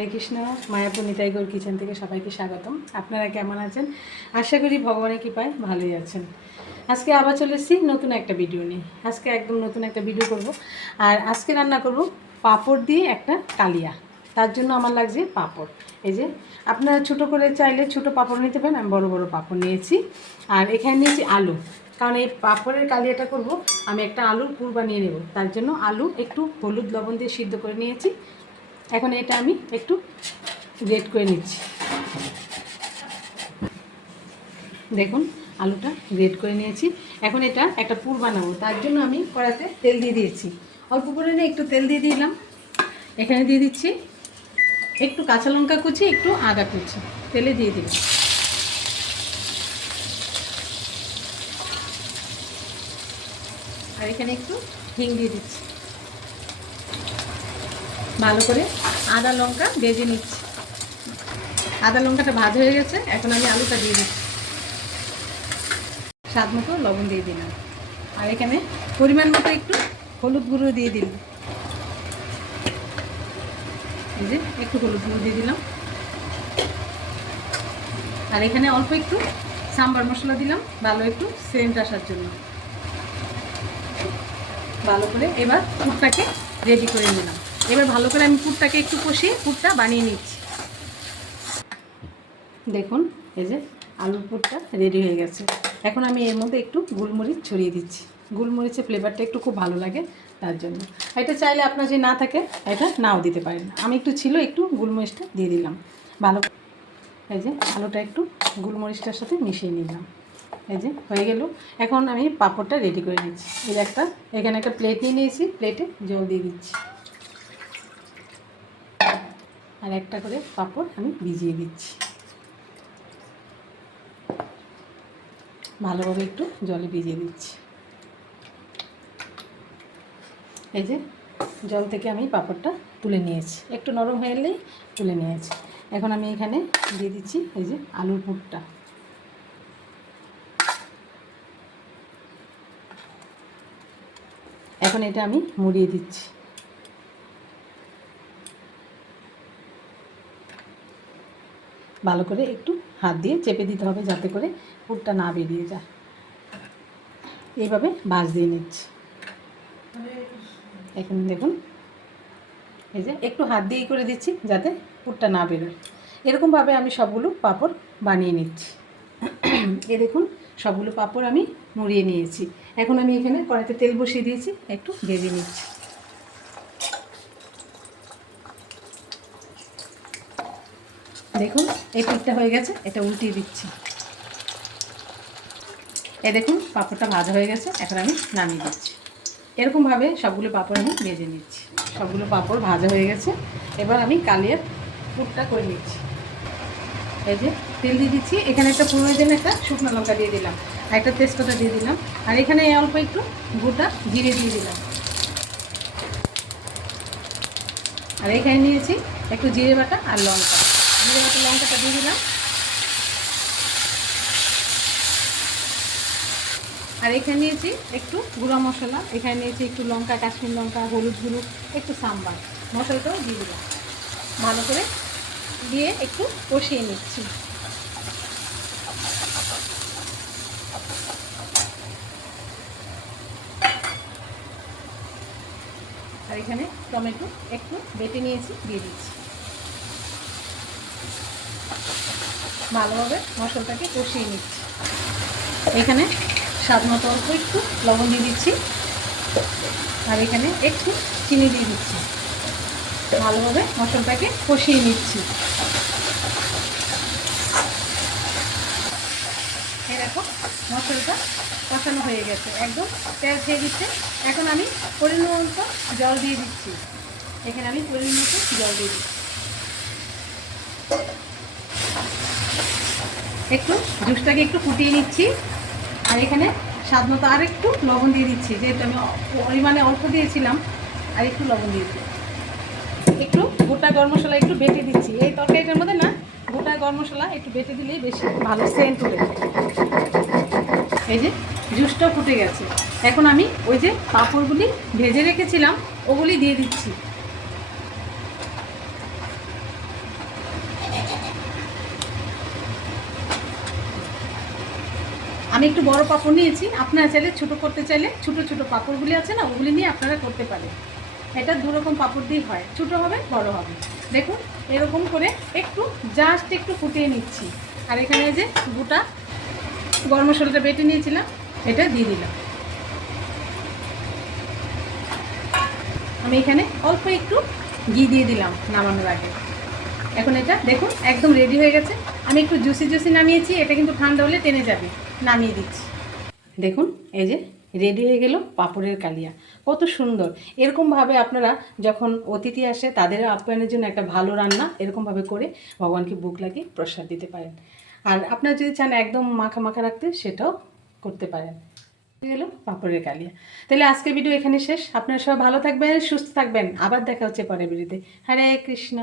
হরে Krishna. Mayapur Nitai Gour kitchen থেকে সবাইকে স্বাগতম। আপনারা কেমন আছেন? আশা করি ভগবানের কৃপায় ভালোই আছেন। আজকে আবার চলে এসেছি নতুন একটা ভিডিও নিয়ে। আজকে একদম নতুন একটা ভিডিও করব। আর আজকে রান্না করব পাঁপড় দিয়ে একটা কালিয়া। তার জন্য আমার লাগছে পাঁপড়। এই যে আপনারা ছোটো করে চাইলে ছোটো পাঁপড় নিতে পারেন, আমি বড় বড় পাঁপড় নিয়েছি। আর এখানে নিয়েছি আলু, কারণ এই পাঁপড়ের কালিয়াটা করব। আমি একটা আলুর পুর বানিয়ে নেব, তার জন্য আলু একটু হলুদ লবণ দিয়ে সিদ্ধ করে নিয়েছি। এখন এটা আমি একটু গ্রেট করে নিচ্ছি। দেখুন আলুটা গ্রেট করে নিয়েছি। এখন এটা একটা পুর বানাবো, তার জন্য আমি কড়াতে তেল দিয়ে দিয়েছি। অল্প করে নিয়ে একটু তেল দিয়ে দিলাম। এখানে দিয়ে দিচ্ছি একটু কাঁচা লঙ্কা কুচি, একটু আদা কুচি তেলে দিয়ে দিলাম। আর এখানে একটু হিং দিয়ে দিচ্ছি। ভালো করে আদা লঙ্কা ভেজে নিচ্ছি। আদা লঙ্কাটা ভাজা হয়ে গেছে, এখন আমি আলুটা দিয়ে দিচ্ছি। স্বাদ মতো লবণ দিয়ে দিলাম। আর এখানে পরিমাণ মতো একটু হলুদ গুঁড়ো দিয়ে দিলাম। এই যে একটু হলুদ গুঁড়ো দিয়ে দিলাম। আর এখানে অল্প একটু সাম্বার মশলা দিলাম, ভালো একটু সেন্ট আসার জন্য। ভালো করে এবার পুরটাকে রেডি করে নিলাম। এবার ভালো করে আমি পুরটাকে একটু কষিয়ে পুরটা বানিয়ে নিচ্ছি। দেখুন এই যে আলুর পুরটা রেডি হয়ে গেছে। এখন আমি এর মধ্যে একটু গোলমরিচ ছড়িয়ে দিচ্ছি। গোলমরিচের ফ্লেভারটা একটু খুব ভালো লাগে, তার জন্য। এটা চাইলে আপনার যে না থাকে এটা নাও দিতে পারেন। আমি একটু ছিল একটু গোলমরিচটা দিয়ে দিলাম। ভালো এই যে আলুটা একটু গোলমরিচটার সাথে মিশিয়ে নিলাম। এই যে হয়ে গেল। এখন আমি পাঁপড়টা রেডি করে নিচ্ছি। এই যে এখানে একটা প্লেট নিয়ে নিয়েছি, প্লেটে জল দিয়ে দিচ্ছি। আর একটা করে পাঁপড় আমি ভিজিয়ে দিচ্ছি। ভালোভাবে একটু জলে ভিজিয়ে দিচ্ছি। এই যে জল থেকে আমি পাঁপড়টা তুলে নিয়েছি, একটু নরম হয়ে এলেই তুলে নিয়েছি। এখন আমি এখানে দিয়ে দিচ্ছি এই যে আলুর পুরটা। এখন এটা আমি মুড়িয়ে দিচ্ছি। ভালো করে একটু হাত দিয়ে চেপে দিতে হবে, যাতে করে পুরটা না বেরিয়ে যায়। এইভাবে ভাঁজ দিয়ে নিচ্ছি। এখন দেখুন এই যে একটু হাত দিয়ে করে দিচ্ছি, যাতে পুরটা না বেরোয়। এরকমভাবে আমি সবগুলো পাঁপড় বানিয়ে নিচ্ছি। এ দেখুন সবগুলো পাঁপড় আমি মুড়িয়ে নিয়েছি। এখন আমি এখানে কড়াইতে তেল বসিয়ে দিয়েছি, একটু ভেজে নিচ্ছি। দেখুন এই পিঠটা হয়ে গেছে, এটা উল্টিয়ে দিচ্ছি। এই দেখুন পাঁপড়টা ভাজা হয়ে গেছে, এখন আমি নামিয়ে দিচ্ছি। এরকমভাবে সবগুলো পাঁপড় আমি ভেজে নিচ্ছি। সবগুলো পাঁপড় ভাজা হয়ে গেছে, এবার আমি কালিয়ার পুরটা করে নিচ্ছি। এই যে তেল দিয়ে দিচ্ছি। এখানে একটা পুরোনো দিন একটা শুকনো লঙ্কা দিয়ে দিলাম, আর একটা তেজপাতা দিয়ে দিলাম। আর এখানে অল্প একটু গোটা জিরে দিয়ে দিলাম। আর এখানে নিয়েছি একটু জিরে বাটা আর লঙ্কা। জিরে বাটা লঙ্কাটা দিয়ে দিলাম। আর এখানে নিয়েছি একটু গুঁড়া মশলা। এখানে নিয়েছি একটু লঙ্কা, কাশ্মীর লঙ্কা, হলুদ গুঁড়ো, একটু সাম্বার মশলাটাও দিয়ে দিলাম। ভালো করে দিয়ে একটু কষিয়ে নিচ্ছি। আর এখানে টমেটো একটু বেটে নিয়েছি, দিয়ে দিচ্ছি। ভালোভাবে মশলাটাকে কষিয়ে নিচ্ছি। এখানে স্বাদ মতো অল্প একটু লবণ দিয়ে দিচ্ছি। আর এখানে একটু চিনি দিয়ে দিচ্ছি। ভালোভাবে মশলাটাকে কষিয়ে নিচ্ছি। এই দেখো মশলাটা কষানো হয়ে গেছে, একদম তেল ছেড়ে দিচ্ছে। এখন আমি পরিমাণ মতো জল দিয়ে দিচ্ছি। এখানে আমি পরিমাণ মতো জল দিয়ে দিচ্ছি। একটু জুসটাকে একটু ফুটিয়ে নিচ্ছি। আর এখানে স্বাদ মতো আর একটু লবণ দিয়ে দিচ্ছি, যেহেতু আমি পরিমাণে অল্প দিয়েছিলাম। আর একটু লবণ দিয়েছি। একটু গোটা গরম মশলা একটু বেটে দিচ্ছি। এই তরকারিটার মধ্যে না গোটা গরম মশলা একটু বেটে দিলেই বেশি ভালো সেন্ট উঠে। এই যে জুসটা ফুটে গেছে, এখন আমি ওই যে পাঁপড়গুলি ভেজে রেখেছিলাম ওগুলি দিয়ে দিচ্ছি। আমি একটু বড় পাঁপড় নিয়েছি, আপনারা চাইলে ছোটো করতে চাইলে ছোটো ছোটো পাঁপড়গুলি আছে না, ওগুলি নিয়ে আপনারা করতে পারেন। এটা দুরকম পাঁপড় দিয়ে হয়, ছোটো হবে বড় হবে। দেখুন এরকম করে একটু জাস্ট একটু ফুটিয়ে নিচ্ছি। আর এখানে যে গোটা গরম মশলাটা বেটে নিয়েছিলাম এটা দিয়ে দিলাম। আমি এখানে অল্প একটু ঘি দিয়ে দিলাম নামানোর আগে। এখন এটা দেখুন একদম রেডি হয়ে গেছে। আমি একটু জুসি জুসি নামিয়েছি, এটা কিন্তু ঠান্ডা হলে টেনে যাবে। নামিয়ে দিচ্ছি। দেখুন এই যে রেডি হয়ে গেল পাঁপড়ের কালিয়া, কত সুন্দর। এরকমভাবে আপনারা যখন অতিথি আসে তাদের আপ্যায়নের জন্য একটা ভালো রান্না এরকমভাবে করে ভগবানকে বুক লাগিয়ে প্রসাদ দিতে পারেন। আর আপনারা যদি চান একদম মাখা মাখা রাখতে সেটাও করতে পারেন। গেল পাঁপড়ের কালিয়া। তাহলে আজকের ভিডিও এখানে শেষ। আপনারা সবাই ভালো থাকবেন, সুস্থ থাকবেন। আবার দেখা হচ্ছে পরের ভিডিওতে। হরে কৃষ্ণ।